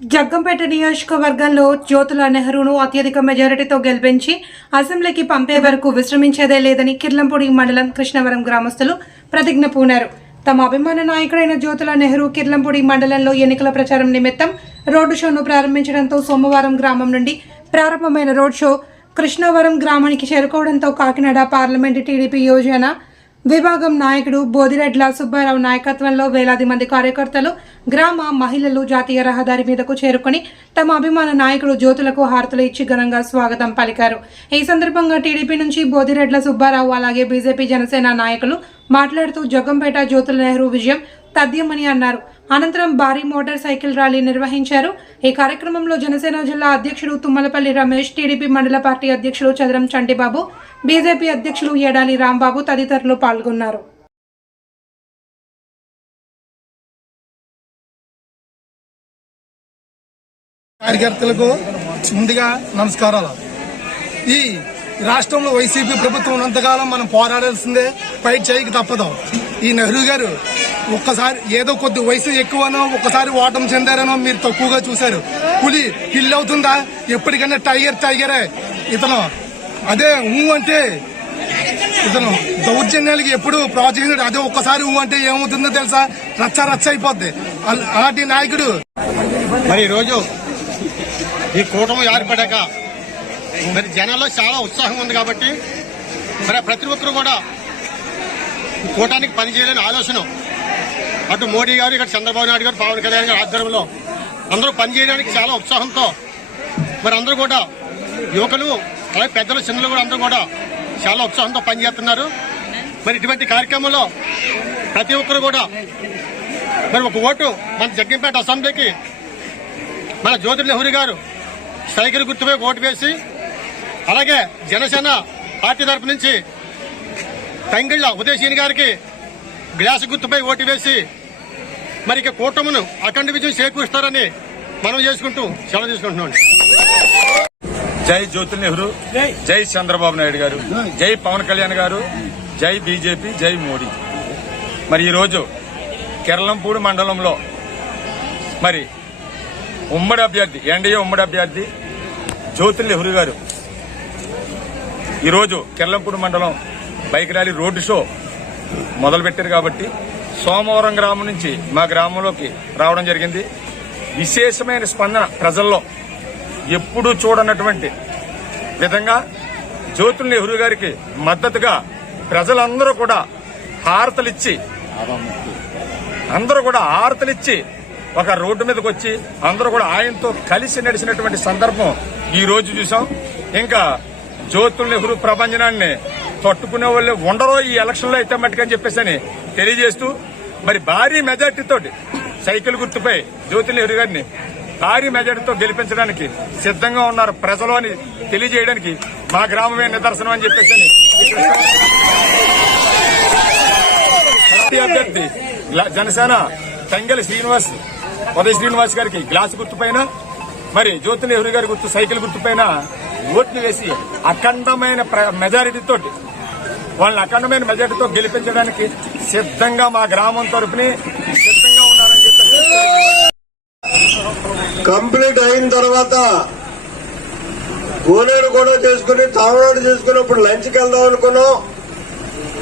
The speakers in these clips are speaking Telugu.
జగ్గంపేట నియోజకవర్గంలో జ్యోతుల నెహ్రూను అత్యధిక మెజారిటీతో గెలిపించి అసెంబ్లీకి పంపే వరకు విశ్రమించేదే లేదని కిర్లంపూడి మండలం కృష్ణవరం గ్రామస్తులు ప్రతిజ్ఞ పూనారు. తమ అభిమాన నాయకుడైన జ్యోతుల నెహ్రూ కిర్లంపూడి మండలంలో ఎన్నికల ప్రచారం నిమిత్తం రోడ్డు షోను ప్రారంభించడంతో సోమవారం గ్రామం నుండి ప్రారంభమైన రోడ్ షో కృష్ణవరం గ్రామానికి చేరుకోవడంతో కాకినాడ పార్లమెంటు టీడీపీ యోజన విభాగం నాయకుడు బోదిరెడ్ల సుబ్బారావు నాయకత్వంలో వేలాది మంది కార్యకర్తలు గ్రామ మహిళలు జాతీయ రహదారి మీదకు చేరుకొని తమ అభిమాన నాయకుడు జ్యోతులకు హారతులు ఇచ్చి ఘనంగా స్వాగతం పలికారు. ఈ సందర్భంగా టీడీపీ నుంచి బోదిరెడ్ల సుబ్బారావు అలాగే బీజేపీ జనసేన నాయకులు మాట్లాడుతూ జగ్గంపేట జ్యోతుల నెహ్రూ విజయం తథ్యమని అన్నారు. అనంతరం భారీ మోటార్ సైకిల్ ర్యాలీ నిర్వహించారు. ఈ కార్యక్రమంలో జనసేన జిల్లా అధ్యక్షుడు తుమ్మలపల్లి రమేష్ టీడీపీ మండల పార్టీ అధ్యక్షుడు చదరం చంటిబాబు బీజేపీ అధ్యక్షులు ఏడాలి రాంబాబు తదితరులు పాల్గొన్నారు. కార్యకర్తలకు ముందుగా నమస్కారాలు. ఈ రాష్ట్రంలో వైసీపీ ప్రభుత్వం ఉన్నంతకాలం మనం పోరాడాల్సిందే ఫైట్ చేయక తప్పదు. ఈ నెహ్రూ గారు ఒక్కసారి ఏదో కొద్ది వయసు ఎక్కువనో ఒక్కసారి ఓటం చెందారనో మీరు తక్కువగా చూశారు. పులి పిల్లి అవుతుందా? ఎప్పటికైనా టైగర్ టైగరే. ఇతను అదే ఊ అంటే ఇతను దౌర్జన్యాలకి ఎప్పుడు ప్రోత్సహించాడు అదే ఒక్కసారి ఊ అంటే ఏమవుతుందో తెలుసా? రచ్చ రచ్చ అయిపోద్ది. అలాంటి నాయకుడు. మరి ఈరోజు ఈ కూటమి ఏర్పడాక మరి జనాల్లో చాలా ఉత్సాహం ఉంది కాబట్టి మరి ప్రతి ఒక్కరు కూడా కూటానికి పనిచేయాలని ఆలోచన. అటు మోడీ గారు ఇక్కడ చంద్రబాబు నాయుడు గారు పవన్ కళ్యాణ్ గారు ఆధ్వర్యంలో అందరూ పనిచేయడానికి చాలా ఉత్సాహంతో మరి అందరూ కూడా యువకులు అలాగే పెద్దలు చిన్నలు కూడా అందరూ కూడా చాలా ఉత్సాహంతో పనిచేస్తున్నారు మరి ఇటువంటి కార్యక్రమంలో ప్రతి ఒక్కరు కూడా మరి ఒక ఓటు మన జగ్గంపేట అసెంబ్లీకి మన జ్యోతి నెహ్రూ గారు సైకిల్ గుర్తుపై ఓటు వేసి అలాగే జనసేన పార్టీ తరపు నుంచి తంగిళ్ళ ఉదయశీని గారికి గ్లాసు గుర్తుపై ఓటు వేసి మరి ఇక కూటమును అఖండ విజయం చేకూరుస్తారని మనం చేసుకుంటూ సెలవు తీసుకుంటున్నాం. జై జ్యోతి నెహ్రూ జై. చంద్రబాబు నాయుడు గారు జై పవన్ కళ్యాణ్ గారు జై బీజేపీ జై మోడీ. మరి ఈరోజు కెరళంపూడి మండలంలో మరి ఉమ్మడి అభ్యర్థి ఎన్డీఏ ఉమ్మడి అభ్యర్థి జ్యోతి నెహ్రూ గారు ఈరోజు కెరళంపూడి మండలం బైక్ ర్యాలీ రోడ్డు షో మొదలుపెట్టారు కాబట్టి సోమవారం గ్రామం నుంచి మా గ్రామంలోకి రావడం జరిగింది. విశేషమైన స్పందన ప్రజల్లో ఎప్పుడూ చూడనటువంటి విధంగా జ్యోతుల నెహ్రూ గారికి మద్దతుగా ప్రజలందరూ కూడా హారతలిచ్చి అందరూ కూడా హారతలిచ్చి ఒక రోడ్డు మీదకి వచ్చి అందరూ కూడా ఆయనతో కలిసి నడిచినటువంటి సందర్భం ఈ రోజు చూసాం. ఇంకా జ్యోతుల నెహ్రూ ప్రభంజనాన్ని తట్టుకునే వాళ్ళు ఉండరు ఈ ఎలక్షన్లో అయితే మట్టుకని చెప్పేసి అని తెలియజేస్తూ మరి భారీ మెజార్టీతో సైకిల్ గుర్తుపై జ్యోతి నెహ్రూ గారిని భారీ మెజార్టీతో గెలిపించడానికి సిద్ధంగా ఉన్నారు ప్రజలు అని తెలియజేయడానికి మా గ్రామమే నిదర్శనం అని చెప్పేసి అని అభ్యర్థి జనసేన తంగెల శ్రీనివాస్ ఉదయ శ్రీనివాస్ గారికి గ్లాస్ గుర్తుపైన మరి జ్యోతి నెహ్రూ గారి గుర్తు సైకిల్ గుర్తుపైన ఓట్లు వేసి అఖండమైన ప్ర- వాళ్ళని అఖండమైన మెజార్టీతో గెలిపించడానికి సిద్ధంగా మా గ్రామం తరపుని సిద్ధంగా ఉన్నారని చెప్పేసి కంప్లీట్ అయిన తర్వాత గోనేడు కూడా చేసుకుని తామరాడు చేసుకున్నప్పుడు లంచ్కి వెళ్దాం అనుకున్నాం.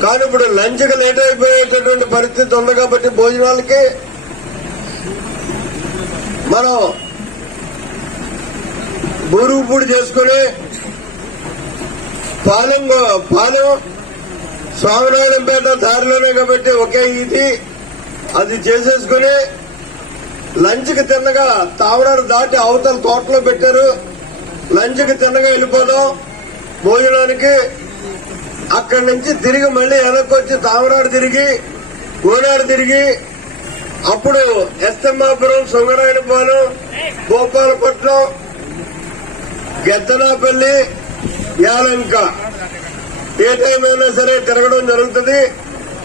కానీ ఇప్పుడు లంచ్కి లేట్ అయిపోయేటటువంటి పరిస్థితి ఉంది కాబట్టి భోజనాలకి మనం బూరుగుపూడి చేసుకుని పాలెం పాలెం స్వామినారాయణపేట దారిలోనే కాబట్టి ఒకే ఇది అది చేసేసుకుని లంచ్కి తిన్నగా తావడాడు దాటి అవతల తోటలో పెట్టారు. లంచ్కి తిన్నగా వెళ్ళిపోదాం. భోజనానికి అక్కడి నుంచి తిరిగి మళ్ళీ వెనక్కి వచ్చి తామరాడు తిరిగి గోనాడు తిరిగి అప్పుడు ఎస్తమ్మాపురం సుంగరాయనపాలెం గోపాలపట్నం గెత్తనాపల్లి యాలంక. ఏ టైం అయినా సరే తిరగడం జరుగుతుంది.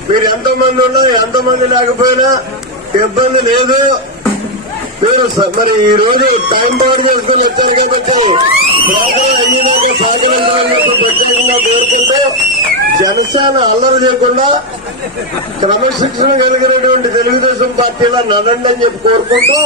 మీరు ఎంతమంది ఉన్నా ఎంతమంది లేకపోయినా ఇబ్బంది లేదు. మీరు మరి ఈ రోజు టైం పవర్ చేసుకుని వచ్చారు కాబట్టి ప్రత్యేకంగా కోరుకుంటూ జనసేన అల్లరి చేయకుండా క్రమశిక్షణ కలిగినటువంటి తెలుగుదేశం పార్టీలో నడండి అని చెప్పి కోరుకుంటూ.